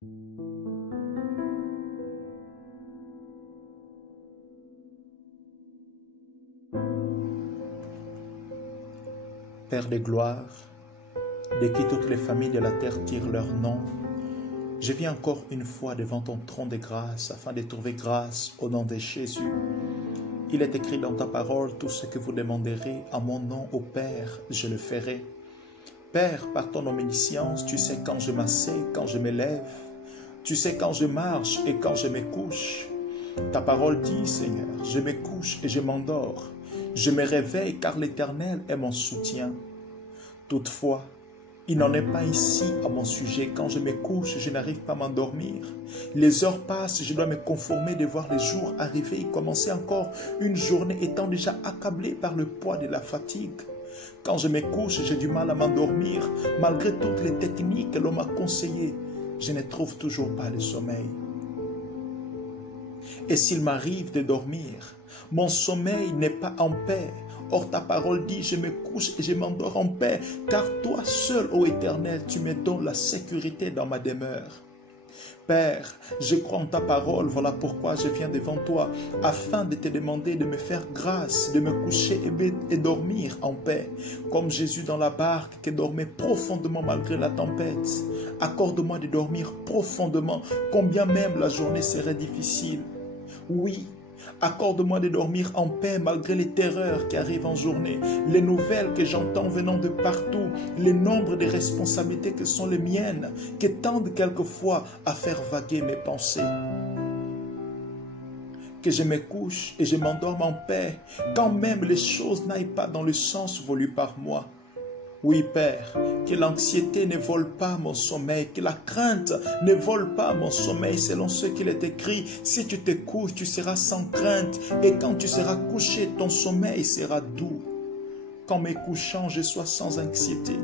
Père de gloire, de qui toutes les familles de la terre tirent leur nom, je viens encore une fois devant ton trône de grâce afin de trouver grâce au nom de Jésus. Il est écrit dans ta parole, tout ce que vous demanderez à mon nom au Père, je le ferai. Père, par ton omniscience, tu sais quand je m'assieds, quand je me lève, tu sais quand je marche et quand je me couche. Ta parole dit, Seigneur, je me couche et je m'endors. Je me réveille car l'Éternel est mon soutien. Toutefois, il n'en est pas ici à mon sujet. Quand je me couche, je n'arrive pas à m'endormir. Les heures passent, je dois me conformer de voir les jours arriver et commencer encore une journée étant déjà accablé par le poids de la fatigue. Quand je me couche, j'ai du mal à m'endormir. Malgré toutes les techniques que l'on m'a conseillées, je ne trouve toujours pas le sommeil. Et s'il m'arrive de dormir, mon sommeil n'est pas en paix. Or ta parole dit, je me couche et je m'endors en paix, car toi seul, ô Éternel, tu me donnes la sécurité dans ma demeure. Père, je crois en ta parole, voilà pourquoi je viens devant toi, afin de te demander de me faire grâce, de me coucher et dormir en paix, comme Jésus dans la barque qui dormait profondément malgré la tempête. Accorde-moi de dormir profondément, combien même la journée serait difficile. Oui, accorde-moi de dormir en paix malgré les terreurs qui arrivent en journée, les nouvelles que j'entends venant de partout, le nombre de responsabilités que sont les miennes, qui tendent quelquefois à faire vaguer mes pensées. Que je me couche et je m'endorme en paix, quand même les choses n'aillent pas dans le sens voulu par moi. Oui, Père, que l'anxiété ne vole pas mon sommeil, que la crainte ne vole pas mon sommeil, selon ce qu'il est écrit. Si tu te couches, tu seras sans crainte, et quand tu seras couché, ton sommeil sera doux. Qu'en me couchant, je sois sans anxiété,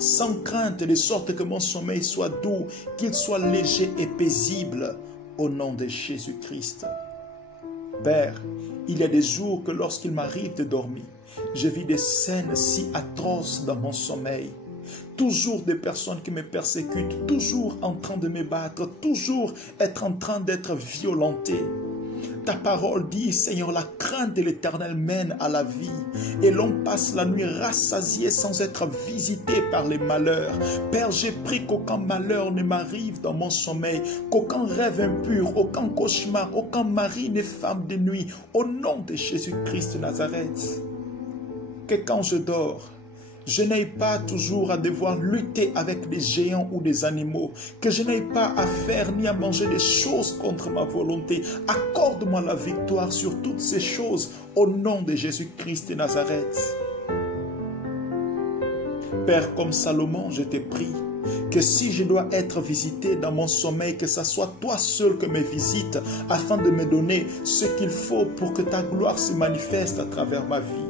sans crainte, de sorte que mon sommeil soit doux, qu'il soit léger et paisible, au nom de Jésus-Christ. Père, il y a des jours que lorsqu'il m'arrive de dormir, je vis des scènes si atroces dans mon sommeil. Toujours des personnes qui me persécutent, toujours en train de me battre, toujours être en train d'être violenté. Ta parole dit, Seigneur, la crainte de l'Éternel mène à la vie. Et l'on passe la nuit rassasié sans être visité par les malheurs. Père, j'ai pris qu'aucun malheur ne m'arrive dans mon sommeil, qu'aucun rêve impur, aucun cauchemar, aucun mari ne femme de nuit. Au nom de Jésus-Christ de Nazareth. Que quand je dors, je n'aie pas toujours à devoir lutter avec des géants ou des animaux, que je n'aie pas à faire ni à manger des choses contre ma volonté. Accorde-moi la victoire sur toutes ces choses au nom de Jésus-Christ de Nazareth. Père, comme Salomon, je te prie que si je dois être visité dans mon sommeil, que ce soit toi seul que me visite afin de me donner ce qu'il faut pour que ta gloire se manifeste à travers ma vie.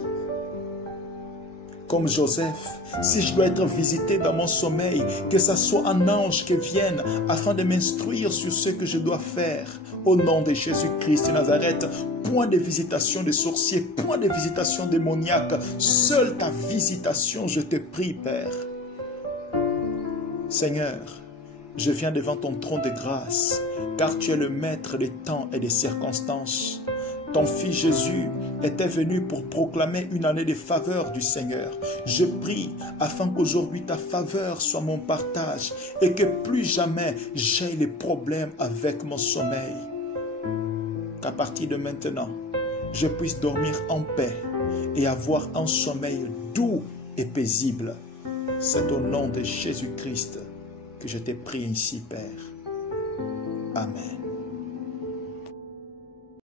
Comme Joseph, si je dois être visité dans mon sommeil, que ce soit un ange qui vienne afin de m'instruire sur ce que je dois faire. Au nom de Jésus-Christ de Nazareth, point de visitation des sorciers, point de visitation démoniaque, seule ta visitation, je te prie, Père. Seigneur, je viens devant ton trône de grâce, car tu es le maître des temps et des circonstances. Ton Fils Jésus était venu pour proclamer une année de faveur du Seigneur. Je prie afin qu'aujourd'hui ta faveur soit mon partage et que plus jamais j'aie les problèmes avec mon sommeil. Qu'à partir de maintenant, je puisse dormir en paix et avoir un sommeil doux et paisible. C'est au nom de Jésus-Christ que je t'ai pris ainsi, Père. Amen.